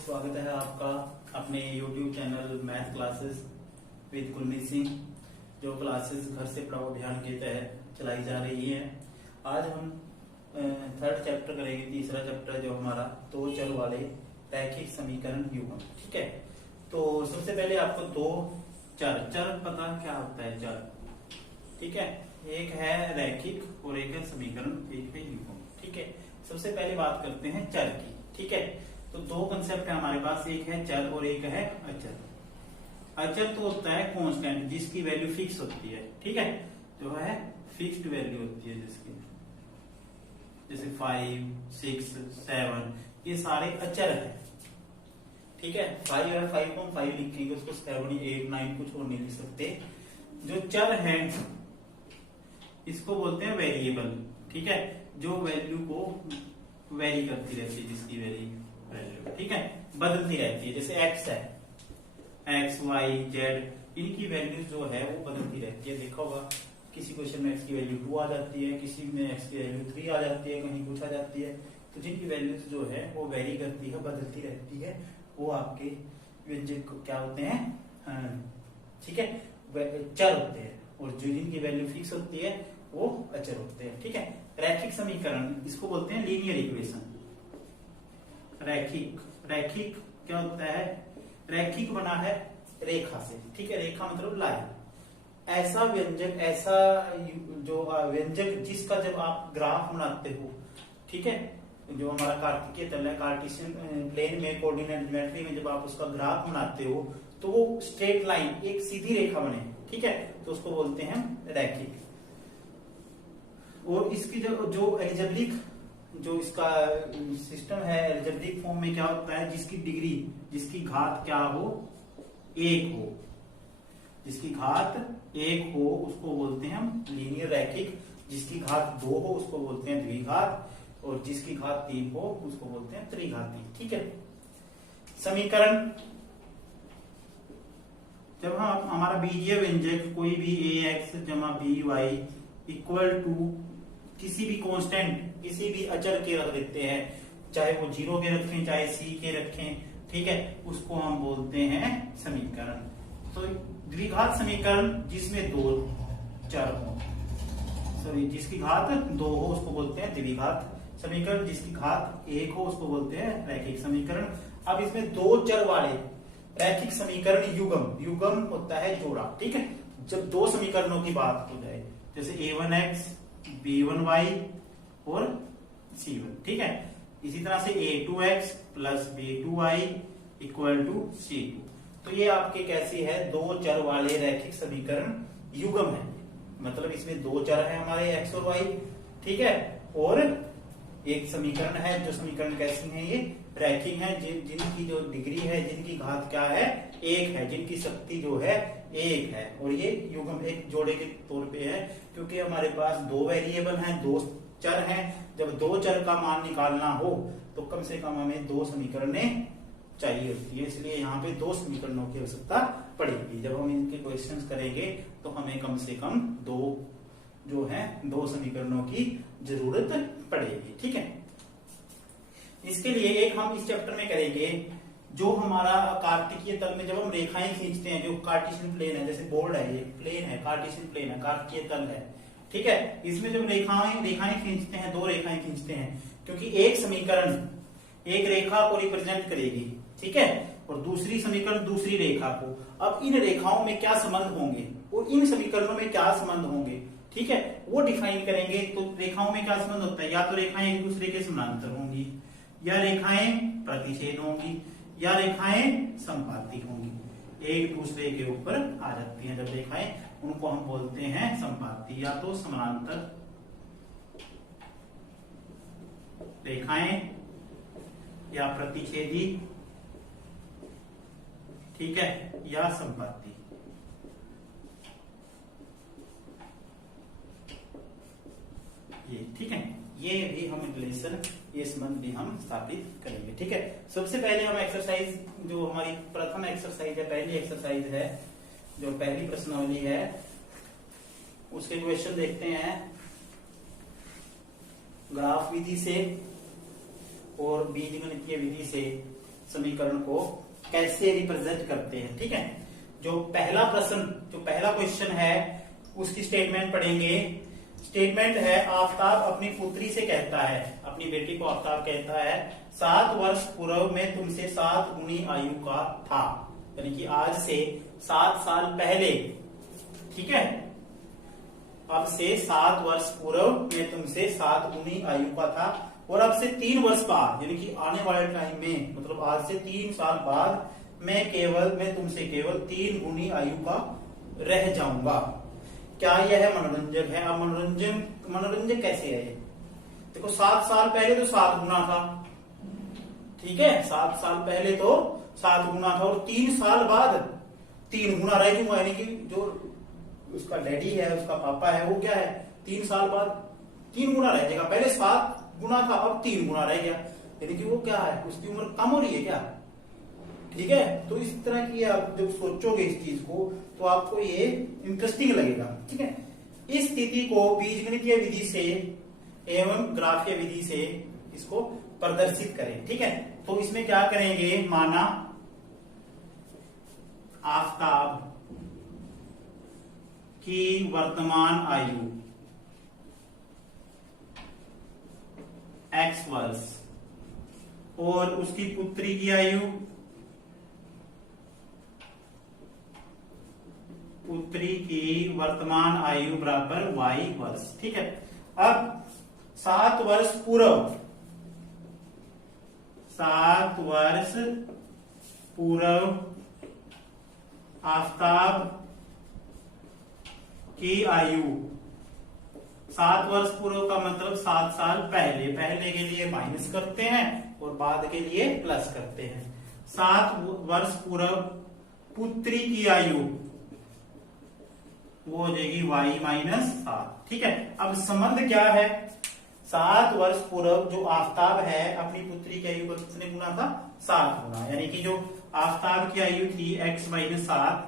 स्वागत है आपका अपने YouTube channel math classes with Kulmeet Singh. जो क्लासेस घर से पढ़ाओ अभियान के तहत चलाई जा रही है। आज हम थर्ड चैप्टर करेंगे, तीसरा चैप्टर जो हमारा दो चर वाले रैखिक समीकरण युग्म। ठीक है, तो सबसे पहले आपको दो चर पता क्या होता है। चर, ठीक है, एक है रैखिक और एक है समीकरण, एक है युग्म। ठीक है, सबसे पहले बात करते हैं चर की। ठीक है, तो दो कंसेप्ट है हमारे पास, एक है चर और एक है अचर। अचर तो होता है कांस्टेंट, जिसकी वैल्यू फिक्स होती है। ठीक है, जो है फिक्स्ड वैल्यू होती है जिसकी, जैसे 5, 6, 7, ये सारे अचर है। ठीक है, 5 है, 5 को हम 5 लिखेंगे, उसको 7, 8, 9 कुछ और नहीं लिख सकते। जो चर है इसको बोलते हैं वेरिएबल। ठीक है, जो वैल्यू को वेरी करती रहती है, जिसकी वैल्यू, ठीक है, बदलती रहती है। जैसे x है, x, y, z, इनकी वैल्यू जो है वो बदलती रहती है। देखा होगा किसी क्वेश्चन में x की वैल्यू 2 आ जाती है, किसी में x की वैल्यू 3 आ जाती है, कहीं कुछ आ जाती है। तो जिनकी वैल्यूज जो है वो वेरी करती है, बदलती रहती है, वो आपके व्यंजक क्या होते हैं, ठीक है, चर होते हैं। और जो जिनकी वैल्यू फिक्स होती है वो अचर होते हैं। ठीक है, रैखिक समीकरण इसको बोलते हैं लीनियर इक्वेशन। रैखिक क्या होता है? रैखिक बना है रेखा से। ठीक है, रेखा मतलब लाइन। ऐसा व्यंजक, ऐसा जो व्यंजक जिसका जब आप ग्राफ बनाते हो, ठीक है, जो हमारा कार्तिकीय तल है, कार्टेशियन प्लेन में, कोऑर्डिनेट ज्योमेट्री में जब आप उसका ग्राफ बनाते हो तो वो स्ट्रेट लाइन, एक सीधी रेखा बने। ठीक है, तो उसको बोलते हैं रैखिक। और इसकी जो एल्जेब्रिक, जो इसका सिस्टम है, एल्जेब्रिक फॉर्म में क्या होता है? जिसकी डिग्री, जिसकी घात क्या हो? 1 हो। जिसकी घात 1 हो उसको बोलते हैं हम लीनियर रैखिक। जिसकी घात 2 हो उसको बोलते हैं द्विघात, और जिसकी घात 3 हो उसको बोलते हैं त्रिघाती। ठीक है, समीकरण, जब हम हमारा बीजीय व्यंजक कोई भी ax जमा by इक्वल टू किसी भी कांस्टेंट, किसी भी अचर के रख देते हैं, चाहे वो 0 के रखें, चाहे c के रखें, ठीक है, उसको हम बोलते हैं समीकरण। तो द्विघात समीकरण जिसमें दो चर हो, सॉरी, जिसकी घात 2 हो उसको बोलते हैं द्विघात समीकरण। जिसकी घात 1 हो उसको बोलते हैं रैखिक समीकरण। अब इसमें दो चर वाले रैखिक समीकरण युग्म होता है जोड़ा। ठीक है, जब दो समीकरणों की बात हो जाए, जैसे a1x, b1y और c1। ठीक है, इसी तरह से a2x plus b2y equal to c2। तो ये आपके कैसी है? दो चर वाले रैखिक समीकरण युग्म है। मतलब इसमें दो चर है हमारे x और y, ठीक है, और एक समीकरण है। जो समीकरण कैसी है? ये रैखिक है, जिनकी जो डिग्री है, जिनकी घात क्या है? 1 है, जिनकी शक्ति जो है 1 है। और ये युग्म एक जोड़े के तौर पे है, क्योंकि हमारे पास दो वेरिएबल हैं, दो चर हैं। जब दो चर का मान निकालना हो तो कम से कम हमें दो समीकरणें चाहिए होती है, इसलिए यहाँ पे दो समीकरणों की आवश्यकता पड़ेगी। जब हम इनके क्वेश्चंस करेंगे तो हमें कम से कम दो समीकरणों की जरूरत पड़ेगी। ठीक है, इसके लिए एक हम इस चैप्टर में करेंगे, जो हमारा कार्तिकीय तल में जब हम रेखाएं खींचते हैं, जो कार्टेशियन प्लेन है, जैसे बोर्ड है, ये प्लेन है, कार्टेशियन प्लेन है, कार्तिकीय तल है। ठीक है, इसमें जब रेखाएं खींचते हैं, दो रेखाएं खींचते हैं, क्योंकि एक समीकरण एक रेखा को रिप्रेजेंट करेगी, ठीक है, और दूसरी समीकरण दूसरी रेखा को। अब इन रेखाओं में क्या संबंध होंगे और इन समीकरणों में क्या संबंध होंगे, ठीक है, वो डिफाइन करेंगे। तो रेखाओं में क्या संबंध होता है? या तो रेखाएं एक दूसरे के समानांतर होंगी, या रेखाएं प्रतिच्छेद होंगी, या रेखाएं संपाती होंगी, एक दूसरे के ऊपर आ जाती हैं जब रेखाएं, उनको हम बोलते हैं संपाती। या तो समानांतर रेखाएं या प्रतिच्छेदी, ठीक है, या संपाती। ये ठीक है, ये भी हम रिलेशन, ये संबंध भी हम स्थापित करेंगे। ठीक है, सबसे पहले हम एक्सरसाइज, जो हमारी प्रथम एक्सरसाइज है, पहली एक्सरसाइज है, जो पहली प्रश्नावली है, उसके क्वेश्चन देखते हैं ग्राफ विधि से और बीजगणितीय विधि से समीकरण को कैसे रिप्रेजेंट करते हैं। ठीक है, जो पहला प्रश्न, जो पहला क्वेश्चन है उसकी स्टेटमेंट पढ़ेंगे। स्टेटमेंट है, आफ्ताब अपनी पुत्री से कहता है, अपनी बेटी को आफ्ताब कहता है 7 वर्ष पूर्व में तुमसे 7 गुनी आयु का था, यानी कि आज से 7 साल पहले। ठीक है, अब से 7 वर्ष पूर्व में तुमसे 7 गुनी आयु का था, और अब से 3 वर्ष बाद, यानी कि आने वाले टाइम में, मतलब आज से 3 साल बाद मैं तुमसे केवल 3 गुनी आयु का रह जाऊंगा। क्या यह मनोरंजक है? अब मनोरंजक कैसे है? देखो 7 साल पहले तो 7 गुना था, ठीक है, 7 साल पहले तो 7 गुना था, और 3 साल बाद 3 गुना रह जाऊंगा, यानी कि जो उसका डैडी है, उसका पापा है, वो क्या है, 3 साल बाद 3 गुना रह जाएगा। पहले 7 गुना था, अब 3 गुना रह गया, यानी कि वो क्या है, उसकी उम्र कम हो रही है क्या? ठीक है, तो इस तरह की आप जब सोचोगे इस चीज को तो आपको ये इंटरेस्टिंग लगेगा। ठीक है, इस स्थिति को बीजगणितीय विधि से एवं ग्राफीय विधि से इसको प्रदर्शित करें। ठीक है, तो इसमें क्या करेंगे, माना आफ्ताब की वर्तमान आयु x वर्ष और उसकी पुत्री की आयु, पुत्री की वर्तमान आयु बराबर y वर्ष। ठीक है, अब 7 वर्ष पूर्व आफ्ताब की आयु, 7 वर्ष पूर्व का मतलब 7 साल पहले, पहले के लिए माइनस करते हैं और बाद के लिए प्लस करते हैं। 7 वर्ष पूर्व पुत्री की आयु वो हो जाएगी y माइनस 7। ठीक है, अब संबंध क्या है, 7 वर्ष पूर्व जो आफ्ताब है अपनी पुत्री की आयु को कितने गुना था, 7 गुना, यानी कि जो आफ्ताब की आयु थी x माइनस 7,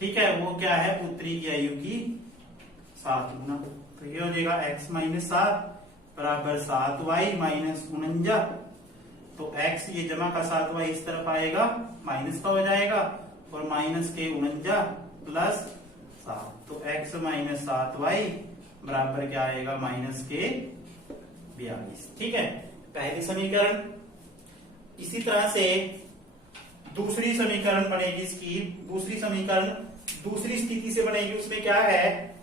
ठीक है, वो क्या है, पुत्री की आयु की 7 गुना। तो ये हो जाएगा x माइनस 7 बराबर 7y माइनस 49। तो x ये जमा का 7y इस तरफ आएगा, माइनस का हो जाएगा, और माइनस के 49 प्लस 7, तो x माइनस 7y बराबर क्या आएगा, माइनस के 42। ठीक है, पहली समीकरण। इसी तरह से दूसरी समीकरण बनेगी इसकी, दूसरी समीकरण दूसरी स्थिति से बनेगी। उसमें क्या है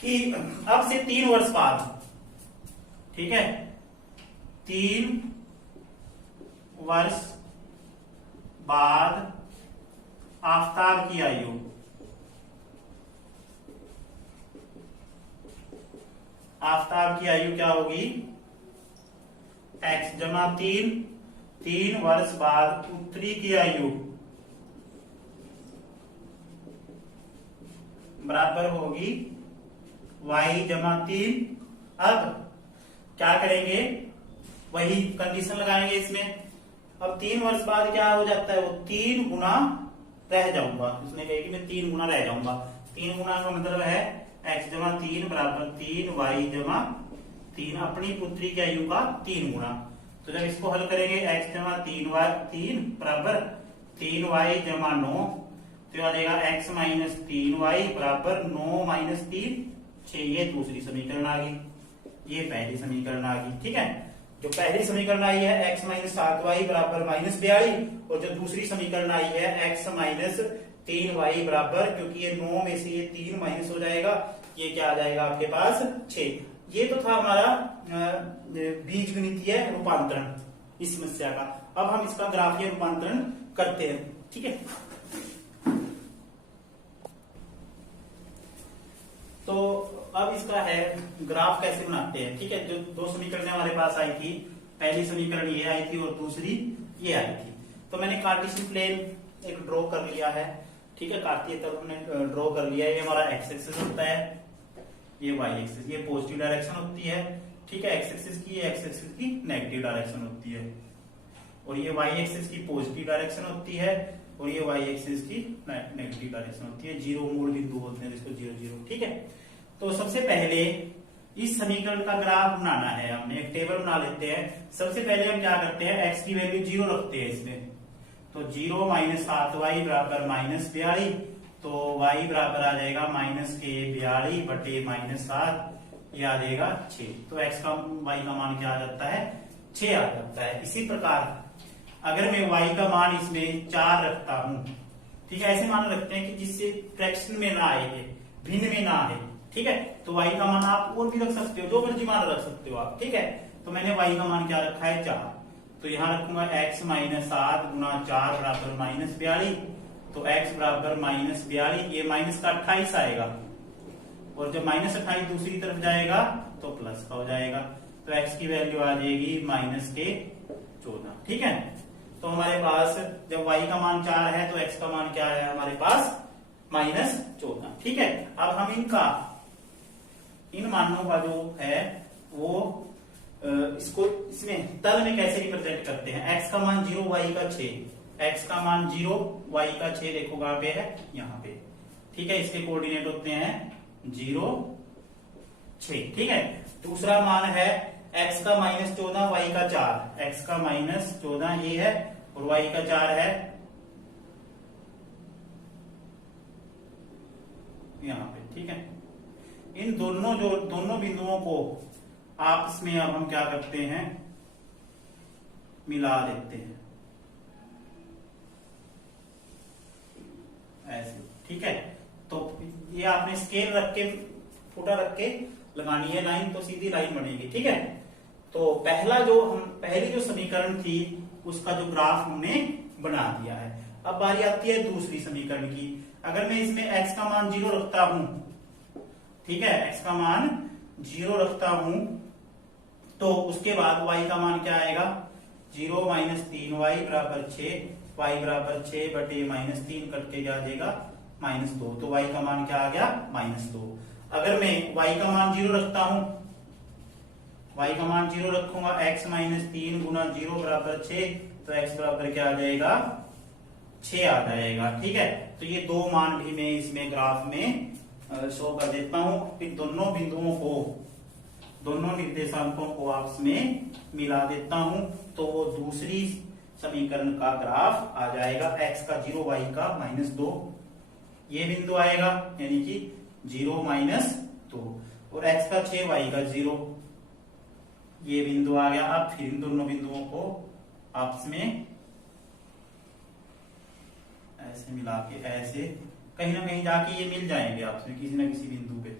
कि अब से 3 वर्ष बाद, ठीक है, 3 वर्ष बाद आफ्ताब की आयु, आफ्ताब की आयु क्या होगी, x जमा 3 वर्ष बाद पुत्री की आयु बराबर होगी y जमा 3। अब क्या करेंगे, वही कंडीशन लगाएंगे इसमें। अब 3 वर्ष बाद क्या हो जाता है, वो 3 गुना रह जाऊंगा, उसने कहा कि मैं 3 गुना रह जाऊंगा। 3 गुना का मतलब है x जमा 3 बराबर 3y जमा 3, अपनी पुत्री की आयु का 3 गुना। तो जब इसको हल करेंगे x जमा 3 बराबर 3y जमा 9, तो आ जाएगा x माइनस 3y बराबर 9 माइनस 3 6। ये दूसरी समीकरण आ गई, ये पहली समीकरण आ गई। ठीक है, जो पहली समीकरण आई है x माइनस 7y बराबर माइनस 42, और जो दूसरी समीकरण आई है x माइनस 3y बराबर, क्योंकि ये 9 में से ये 3 माइनस हो जाएगा, ये क्या आ जाएगा आपके पास 6। ये तो था हमारा बीजगणितीय रूपांतरण इस समस्या का। अब हम इसका ग्राफीय रूपांतरण करते हैं। ठीक है, तो अब इसका है ग्राफ कैसे बनाते हैं। ठीक है, जो 2 समीकरण हमारे पास आई थी, पहली समीकरण ये आई थी और दूसरी ये आई थी। तो मैंने कार्टेशियन प्लेन एक ड्रॉ कर लिया है। ठीक है, कार्तीय तल हमने ड्रॉ कर लिया है। ये हमारा एक्स एक्सिस होता है, ये वाई एक्सिस, ये पॉजिटिव डायरेक्शन होती है। ठीक है, एक्स एक्सिस की, एक्स एक्सिस की नेगेटिव डायरेक्शन होती है, और ये वाई एक्सिस की पॉजिटिव डायरेक्शन होती है, और ये वाई एक्सिस की नेगेटिव डायरेक्शन होती है। 0 मूल बिंदु बोलते हैं इसको, 0 0। ठीक है, तो सबसे पहले इस समीकरण का ग्राफ बनाना है, हमने एक टेबल बना लेते हैं। सबसे पहले हम क्या करते हैं, एक्स की वैल्यू 0 रखते हैं इसमें, तो 0 माइनस 7y बराबर -42, तो y बराबर आ जाएगा -42 बटे -7, ये आ जाएगा 6। तो x का y का मान क्या आ जाता है, 6 आ जाता है। इसी प्रकार अगर मैं y का मान इसमें 4 रखता हूं, ठीक है, ऐसे मान रखते हैं कि जिससे फ्रैक्शन में ना आए, भिन्न में ना आए, ठीक है। तो y का मान आप और भी रख सकते हो, जो मर्जी मान रख सकते हो आप, ठीक है। तो मैंने y का मान क्या रखा है, 4, तो यहां रखूंगा x माइनस 7 गुना 4 बराबर -42, तो x बराबर -42, ये माइनस का 28 आएगा, और जब -28 दूसरी तरफ जाएगा तो प्लस का हो जाएगा, तो x की वैल्यू आ जाएगी -14, ठीक है। तो हमारे पास जब y का मान 4 है तो x का मान क्या है हमारे पास, -14, ठीक है। अब हम इन मानों का जो है वो इसको इसमें तल में कैसे रिप्रेजेंट करते हैं। x का मान 0, y का 6, x का मान 0, y का 6, देखो कहां पे है, यहाँ पे, ठीक है। इसके कोऑर्डिनेट होते हैं 0, 6, ठीक है। दूसरा मान है x का -14, y का 4, x का -14 ये है और y का 4 है यहाँ पे, ठीक है। इन दोनों बिंदुओं को आपस में अब हम क्या करते हैं, मिला देते हैं ऐसे, ठीक है। तो ये आपने स्केल रख के, फुटा रख के लगानी है लाइन, तो सीधी लाइन बनेगी, ठीक है। तो पहली जो समीकरण थी उसका जो ग्राफ हमने बना दिया है। अब बारी आती है दूसरी समीकरण की। अगर मैं इसमें x का मान 0 रखता हूं, ठीक है, x का मान 0 रखता हूं, तो उसके बाद y का मान क्या आएगा, 0 माइनस 3y बराबर 6, y बराबर 6 बटे -3 कट के क्या आ जाएगा, -2, तो y का मान क्या आ गया, -2। अगर मैं y का मान 0 रखता हूं, y का मान 0 रखूंगा, x -3 गुना 0 बराबर 6, तो x बराबर क्या आ जाएगा, 6 आ जाएगा, ठीक है। तो ये दो मान भी मैं इसमें ग्राफ में शो कर देता हूं। फिर दोनों बिंदुओं को, दोनों निर्देशांकों को आपस में मिला देता हूं, तो वो दूसरी समीकरण का ग्राफ आ जाएगा। x का 0, y का -2, ये बिंदु आएगा, यानी कि 0 -2, और x का 6, y का 0, ये बिंदु आ गया। अब फिर इन दोनों बिंदुओं को आपस में ऐसे मिला के, ऐसे कहीं ना कहीं जाके ये मिल जाएंगे आपस में किसी ना किसी बिंदु पे,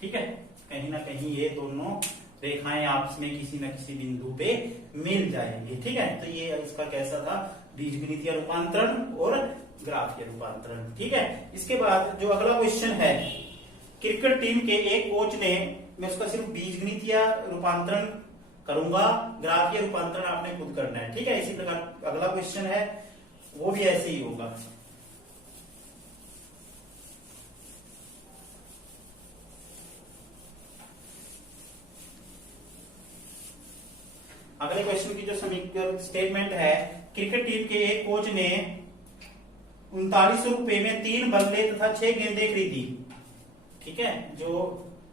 ठीक है। कहीं ना कहीं ये दोनों रेखाएं आपस में किसी न किसी बिंदु पे मिल जाएंगी, ठीक है। तो ये इसका कैसा था, बीजगणितीय रूपांतरण और ग्राफीय रूपांतरण, ठीक है। इसके बाद जो अगला क्वेश्चन है, क्रिकेट टीम के एक कोच ने, मैं उसका सिर्फ बीजगणितीय रूपांतरण करूंगा, ग्राफीय रूपांतरण आपने खुद करना है, ठीक है। इसी प्रकार अगला क्वेश्चन है, वो भी ऐसे ही होगा। अगले क्वेश्चन की जो समीकरण स्टेटमेंट है, क्रिकेट टीम के एक कोच ने 3900 रुपए में 3 बल्ले तथा 6 गेंदें खरीदी, ठीक है। जो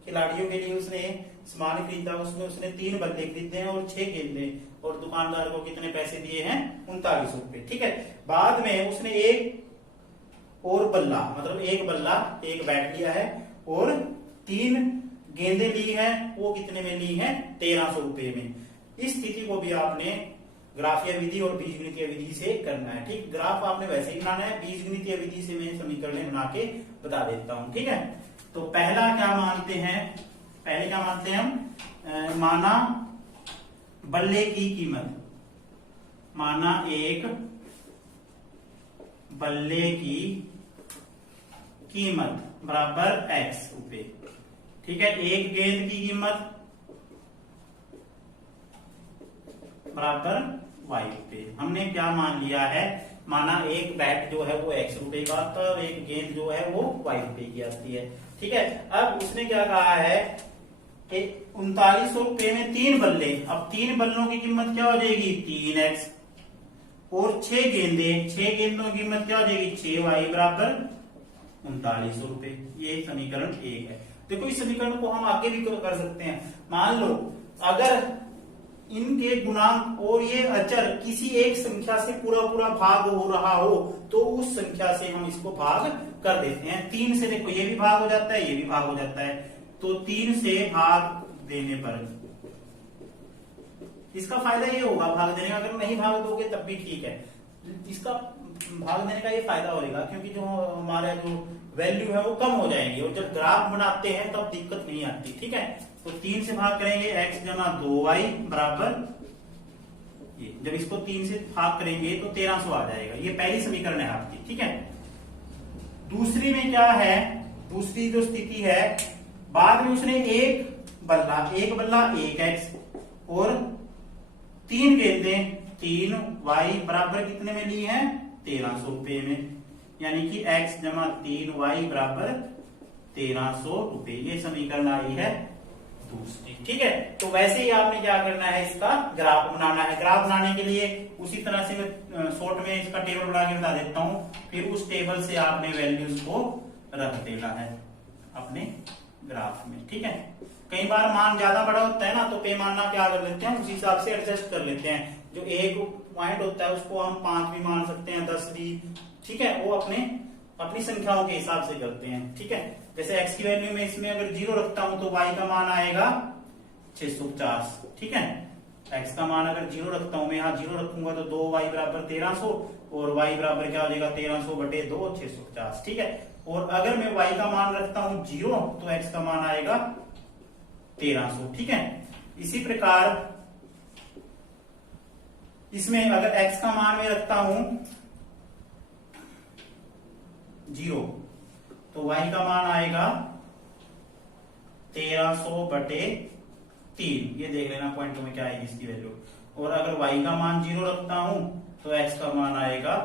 खिलाड़ियों के लिए उसने सामान खरीदा, उसमें उसने 3 बल्ले खरीदे हैं और 6 गेंदे, और दुकानदार को कितने पैसे दिए हैं, 3900 रुपए, ठीक है। बाद में उसने एक और बल्ला, मतलब एक बल्ला, एक बैट लिया है और 3 गेंदें ली हैं, वो कितने में ली हैं, 1300 रुपए में। इस स्थिति को भी आपने ग्राफीय विधि और बीजगणितीय विधि से करना है, ठीक। ग्राफ आपने वैसे ही बनाना है, बीजगणितीय विधि से मैं समीकरण बना के बता देता हूं, ठीक है। तो पहला क्या मानते हैं, पहले क्या मानते हैं हम, माना बल्ले की कीमत, माना एक बल्ले की कीमत बराबर x रुपए, ठीक है। एक गेंद की कीमत बराबर y रुपए। हमने क्या मान लिया है, माना एक बैट जो है वो x रुपए का आता है और एक गेंद जो है वो y रुपए की आती है, ठीक है। अब उसने क्या कहा है कि 3900 रुपए में 3 बल्ले, अब 3 बल्लों की कीमत क्या हो जाएगी, 3x, और 6 गेंदे, 6 गेंदों की कीमत क्या हो जाएगी, 6y बराबर 3900 रुपए। ये समीकरण 1 है। देखो इस समीकरण को हम आगे भी कर सकते हैं। मान लो अगर इनके गुणांक और ये अचर किसी एक संख्या से पूरा पूरा भाग हो रहा हो तो उस संख्या से हम इसको भाग कर देते हैं। 3 से देखो ये भी भाग हो जाता है, ये भी भाग हो जाता है, तो 3 से भाग देने पर इसका फायदा ये होगा भाग देने का। अगर नहीं भाग दोगे तब भी ठीक है, इसका भाग देने का ये फायदा होगा क्योंकि जो हमारा जो वैल्यू है वो कम हो जाएगी और जब ग्राफ बनाते हैं तब दिक्कत नहीं आती। ठीक है, तो 3 से भाग करेंगे x जमा 2y बराबर ये, जब इसको 3 से भाग करेंगे तो 1300 आ जाएगा। ये पहली समीकरण है आपकी। ठीक है, दूसरी में क्या है, दूसरी जो स्थिति है, बाद में उसने एक बल्ला 1x और 3 गेंदें 3y बराबर कितने में ली है, 1300 रुपए में, यानी कि x जमा 3y बराबर 1300 रुपए। ये समीकरण आई है दूसरी। ठीक है, तो वैसे ही आपने क्या करना है, इसका ग्राफ बनाना है। ग्राफ बनाने के लिए उसी तरह से मैं शॉर्ट में इसका टेबल बना के बता देता हूं, फिर उस टेबल से आपने वैल्यूज को रख देना है अपने ग्राफ में। ठीक है, कई बार मान ज्यादा बड़ा होता है ना तो पैमाना क्या कर लेते हैं, उस हिसाब से एडजस्ट कर लेते हैं। जो एक पॉइंट होता है उसको हम 5 भी मान सकते हैं, 10 भी। ठीक है, वो अपनी संख्याओं के हिसाब से करते हैं। ठीक है, जैसे x की वैल्यू में इसमें अगर 0 रखता हूं तो y का मान आएगा 650। ठीक है, x का मान अगर 0 रखता हूं, मैं यहाँ 0 रखूंगा तो 2y बराबर 1300 और y बराबर क्या हो जाएगा 1300 बटे 2 650। ठीक है, और अगर मैं y का मान रखता हूं 0 तो x का मान आएगा 1300। ठीक है, इसी प्रकार इसमें अगर x का मान मैं रखता हूं 0 तो y का मान आएगा 1300 बटे 3। ये देख लेना पॉइंटों में क्या आएगी इसकी वैल्यू। और अगर y का मान 0 रखता हूं तो x का मान आएगा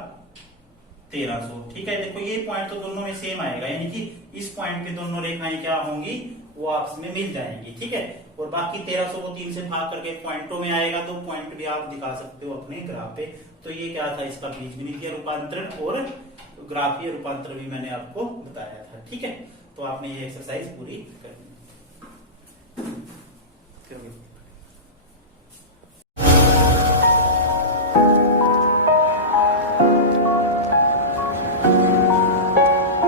1300। ठीक है, देखो ये पॉइंट तो दोनों में सेम आएगा, यानी कि इस पॉइंट पे दोनों रेखाएं क्या होंगी, वो आपस में मिल जाएंगी। ठीक है, और बाकी 1300 को 3 से भाग करके पॉइंटों में आएगा तो पॉइंट भी आप दिखा सकते हो अपने ग्राफ पे। तो ये क्या था, इसका बीजगणितीय रूपांतरण और ग्राफीय रूपांतरण भी मैंने आपको बताया था। ठीक है, तो आपने ये एक्सरसाइज पूरी करनी है।